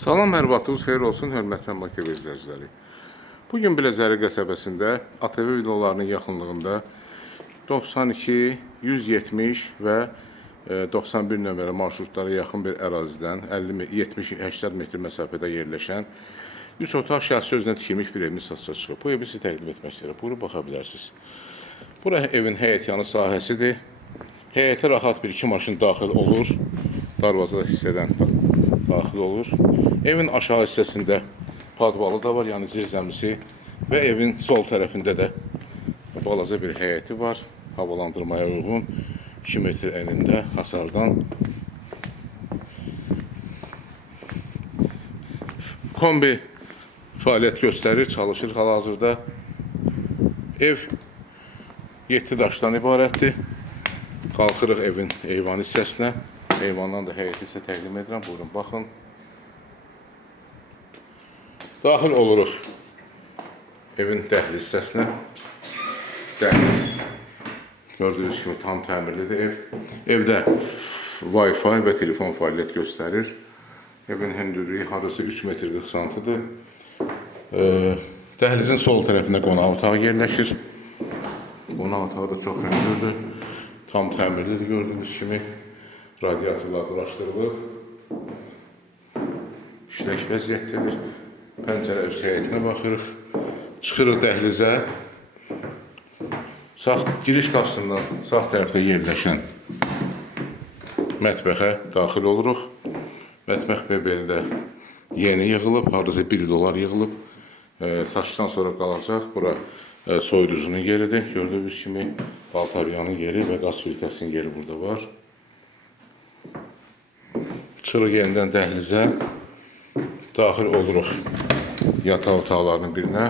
Salam, hər vaxtınız xeyir olsun, hörmətli Əmək TV izləyiciləri. Bugün Biləcəri qəsəbəsində ATV villalarının yaxınlığında 92, 170 və 91 nömrəli marşrutlara yaxın bir ərazidən 70-80 metr məsafədə yerləşən 3 otaq şəxsi özünə tikilmiş bir evimiz satışa çıxıb. Bu evi sizə təqdim etmək istəyirəm. Buyurun, baxa bilərsiniz. Bura evin həyətyanı sahəsidir. Həyətə rahat bir iki maşın daxil olur. Darvazada hissədən daxil olur. Evin aşağı hissəsində padvalı da var, yəni zirzəmisi və evin sol tərəfində də balaca bir həyəti var. Havalandırmaya uyğun 2 metr enində hasardan. Kombi fəaliyyət göstərir, çalışır hal-hazırda. Ev 7 daşdan ibarətdir. Qalxırıq evin eyvan hissəsinə. Eyvandan da həyət hissə təqdim edirəm. Buyurun, baxın. Daxil oluruq evin dəhliz hissəsinə. Dəhliz gördüyünüz kimi tam təmirlidir ev. Evdə Wi-Fi və telefon fəaliyyət göstərir. Evin hündürlüyü hardasa 3 metr 40 santidir. Dəhlizin sol tərəfində qonaq otağı yerləşir. Qonaq otağı da çox hündürdür. Tam təmirlidir gördüyünüz kimi. Radiatorlar quraşdırılıb. İşlək vəziyyətdədir. Pəncərə öz həyətinə baxırıq. Çıxırıq dəhlizə. Giriş qapısından sağ tərəfdə yerləşən mətbəxə daxil oluruq. Mətbəx mebelində yeni yığılıb, hardasa $1 yığılıb. Saçdan sonra qalacaq. Bura soyuducunun yeridir. Gördüyünüz kimi paltaryanın yeri və qaz filtrəsinin yeri burada var. Çıxırıq yenidən dəhlizə. Daxil oluruq yataq otaqlarının birinə.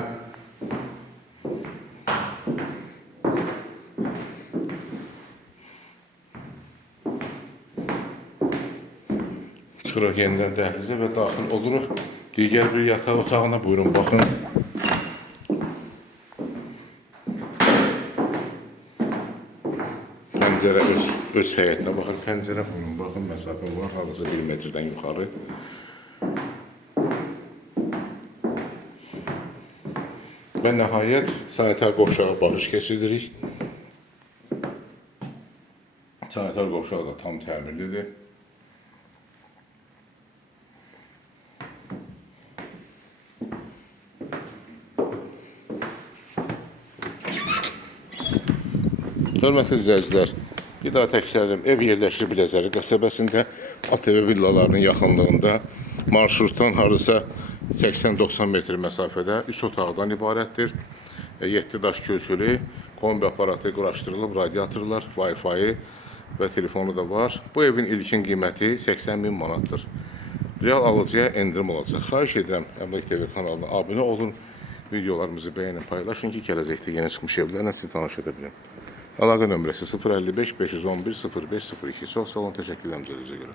Çıxırıq yenidən dəhlizə və daxil oluruq digər bir yataq otağına. Buyurun, baxın. Pəncərə öz həyətinə baxır. Pəncərə, buyurun, baxın, məsafə var. Hardasa 1 metrdən yuxarı. Və nəhayət sanitar qovşağa baxış keçiririk. Sanitar qovşağı da tam təmirlidir. Hörmətli izləyicilər, bir daha təkrarlayım, ev yerləşir Biləcəri qəsəbəsində, ATV villalarının yaxınlığında, marşrutdan hardasa 80-90 metr məsafədə 3 otaqdan ibarətdir. 7 daş köşülü, kombi aparatı quraşdırılıb, radiatorlar, Wi-Fi və telefonu da var. Bu evin ilkin qiyməti 80.000 manatdır. Real alıcıya endirim olacaq. Xahiş edirəm, Əmək TV kanalına abunə olun, videolarımızı bəyənin, paylaşın ki, gələcəkdə yeni çıxmış evlərlə sizi tanış edə bilin. Əlaqə nömrəsi 055 511 0502. Çox sağ olun, təşəkkürlər, gözünüzə görə.